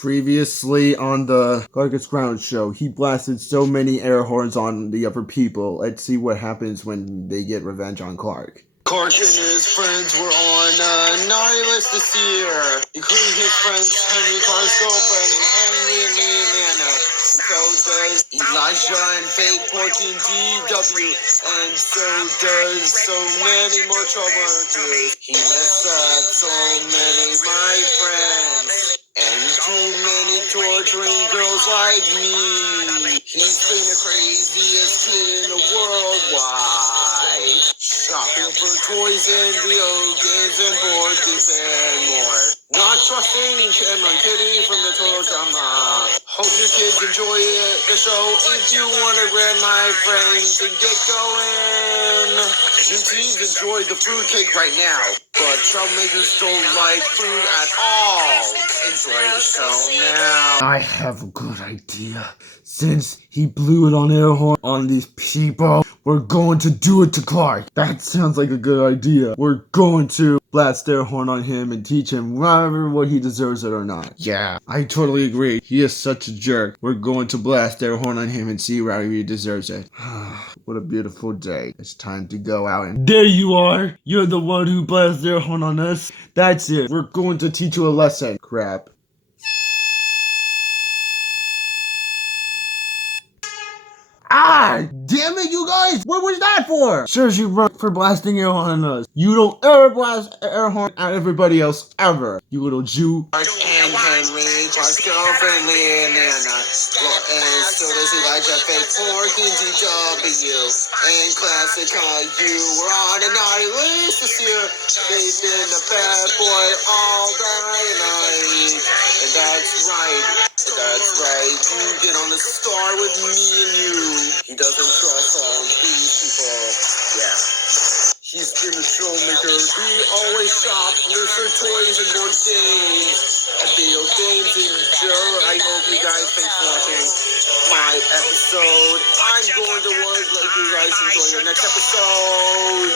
Previously on the Gargus Ground show, he blasted so many air horns on the other people. Let's see what happens when they get revenge on Clark. Clark and his friends were on a naughty list this year, including his friends Henry, Clark's girlfriend, and Henry and Leanna. So does Elijah and Fake Porky and DW, and so does so many more troublemakers. He messed up so many of my friends, and too many torturing girls like me. He's been the craziest kid in the world. Why? Shopping for toys and video games and board games and more. Not trusting Cameron Kitty from the Total Drama. Hope your kids enjoy the show. If you want to grab my friends to get going. You teens enjoy the food cake right now, but troublemakers don't like food at all. Enjoy the show now. I have a good idea. Since he blew it on air horn on these people, we're going to do it to Clark. That sounds like a good idea. We're going to blast air horn on him and teach him whether what he deserves it or not. Yeah, I totally agree. He is such a jerk. We're going to blast air horn on him and see whether he deserves it. What a beautiful day. It's time to go out and... There you are! You're the one who blasted air horn on us. That's it. We're going to teach you a lesson. Crap. Ah! Damn it, you guys! What was that for? Sure, you run for blasting air horn on us. You don't ever blast air horn at everybody else, ever. You little Jew. Clark and Henry, Clark's girlfriend Leanna, and so does Elijah, Fake Porky and DW, and Classic you were on a naughty list this year. They've been a bad boy all night, and that's right. That's right, you get on the star with me and you. He doesn't trust all these people. Yeah. He's been a troublemaker. He always shops, looks for toys and board games and video games in Joe. I hope you guys thanks for watching my episode. I'm going to work. Let you guys enjoy your next episode.